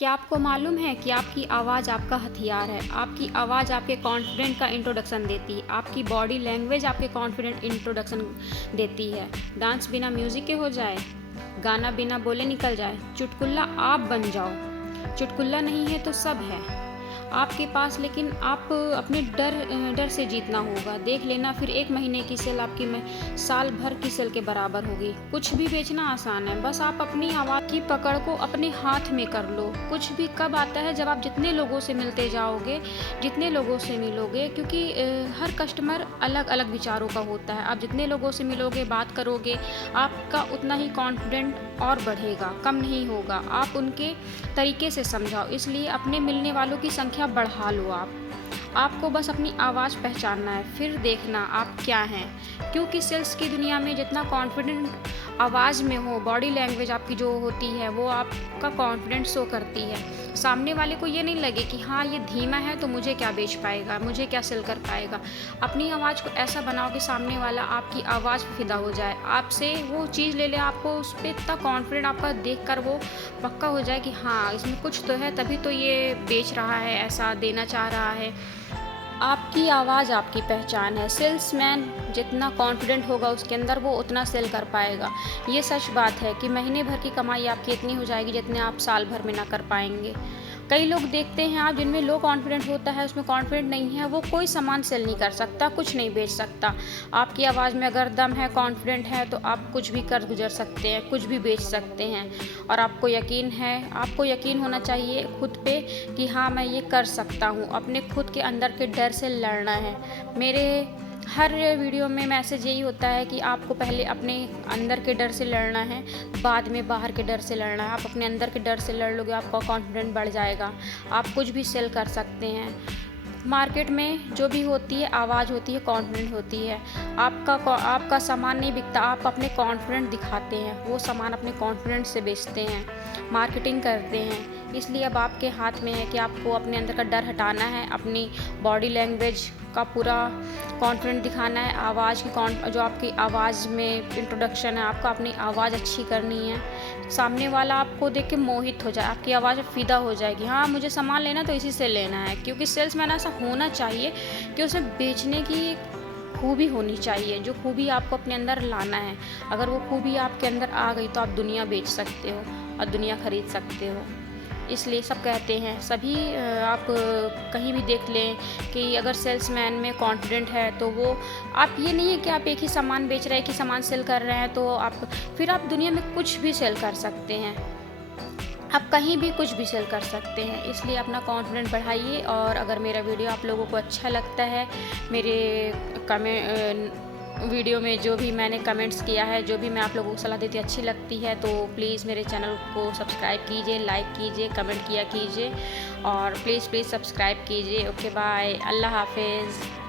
क्या आपको मालूम है कि आपकी आवाज़ आपका हथियार है? आपकी आवाज़ आपके कॉन्फिडेंट का इंट्रोडक्शन देती है। आपकी बॉडी लैंग्वेज आपके कॉन्फिडेंट इंट्रोडक्शन देती है। डांस बिना म्यूज़िक के हो जाए, गाना बिना बोले निकल जाए, चुटकुला आप बन जाओ। चुटकुला नहीं है तो सब है आपके पास, लेकिन आप अपने डर से जीतना होगा। देख लेना, फिर 1 महीने की सेल आपकी साल भर की सेल के बराबर होगी। कुछ भी बेचना आसान है, बस आप अपनी आवाज़ की पकड़ को अपने हाथ में कर लो। कुछ भी कब आता है, जब आप जितने लोगों से मिलते जाओगे, जितने लोगों से मिलोगे, क्योंकि हर कस्टमर अलग अलग विचारों का होता है। आप जितने लोगों से मिलोगे, बात करोगे, आपका उतना ही कॉन्फिडेंट और बढ़ेगा, कम नहीं होगा। आप उनके तरीके से समझाओ, इसलिए अपने मिलने वालों की संख्या बढ़ा लो। आपको बस अपनी आवाज़ पहचानना है, फिर देखना आप क्या हैं। क्योंकि सेल्स की दुनिया में जितना कॉन्फिडेंट आवाज़ में हो, बॉडी लैंग्वेज आपकी जो होती है, वो आपका कॉन्फिडेंस शो करती है। सामने वाले को ये नहीं लगे कि हाँ, ये धीमा है तो मुझे क्या बेच पाएगा, मुझे क्या सेल कर पाएगा। अपनी आवाज़ को ऐसा बनाओ कि सामने वाला आपकी आवाज़ पे फिदा हो जाए, आपसे वो चीज़ ले ले। आपको उस पर इतना कॉन्फिडेंट आपका देख कर वो पक्का हो जाए कि हाँ, इसमें कुछ तो है, तभी तो ये बेच रहा है, ऐसा देना चाह रहा है। आपकी आवाज़ आपकी पहचान है। सेल्समैन जितना कॉन्फिडेंट होगा उसके अंदर, वो उतना सेल कर पाएगा। ये सच बात है कि महीने भर की कमाई आपकी इतनी हो जाएगी जितने आप साल भर में ना कर पाएंगे। कई लोग देखते हैं आप, जिनमें लो कॉन्फिडेंट होता है, उसमें कॉन्फिडेंट नहीं है, वो कोई सामान सेल नहीं कर सकता, कुछ नहीं बेच सकता। आपकी आवाज़ में अगर दम है, कॉन्फिडेंट है, तो आप कुछ भी कर गुजर सकते हैं, कुछ भी बेच सकते हैं। और आपको यकीन है, आपको यकीन होना चाहिए खुद पे कि हाँ, मैं ये कर सकता हूँ। अपने खुद के अंदर के डर से लड़ना है। मेरे हर वीडियो में मैसेज यही होता है कि आपको पहले अपने अंदर के डर से लड़ना है, बाद में बाहर के डर से लड़ना है। आप अपने अंदर के डर से लड़ लोगे, आपका कॉन्फिडेंस बढ़ जाएगा, आप कुछ भी सेल कर सकते हैं। मार्केट में जो भी होती है, आवाज़ होती है, कॉन्फिडेंट होती है। आपका सामान नहीं बिकता, आप अपने कॉन्फिडेंट दिखाते हैं, वो सामान अपने कॉन्फिडेंट से बेचते हैं, मार्केटिंग करते हैं। इसलिए अब आपके हाथ में है कि आपको अपने अंदर का डर हटाना है, अपनी बॉडी लैंग्वेज का पूरा कॉन्फिडेंट दिखाना है। आवाज़ की जो आपकी आवाज़ में इंट्रोडक्शन है, आपको अपनी आवाज़ अच्छी करनी है। सामने वाला आपको देख के मोहित हो जाए, आपकी आवाज़ में फ़िदा हो जाएगी। हाँ, मुझे सामान लेना तो इसी से लेना है। क्योंकि सेल्समैन ऐसा होना चाहिए कि उसे बेचने की खूबी होनी चाहिए, जो खूबी आपको अपने अंदर लाना है। अगर वो खूबी आपके अंदर आ गई तो आप दुनिया बेच सकते हो और दुनिया खरीद सकते हो। इसलिए सब कहते हैं, सभी आप कहीं भी देख लें कि अगर सेल्समैन में कॉन्फिडेंट है तो वो, आप ये नहीं है कि आप एक ही सामान बेच रहे हैं, एक ही सामान सेल कर रहे हैं तो आप दुनिया में कुछ भी सेल कर सकते हैं। आप कहीं भी कुछ भी सेल कर सकते हैं। इसलिए अपना कॉन्फिडेंट बढ़ाइए। और अगर मेरा वीडियो आप लोगों को अच्छा लगता है, मेरे वीडियो में जो भी मैंने कमेंट्स किया है, जो भी मैं आप लोगों को सलाह देती अच्छी लगती है, तो प्लीज़ मेरे चैनल को सब्सक्राइब कीजिए, लाइक कीजिए, कमेंट किया कीजिए और प्लीज़ सब्सक्राइब कीजिए। ओके, बाय, अल्लाह हाफिज़।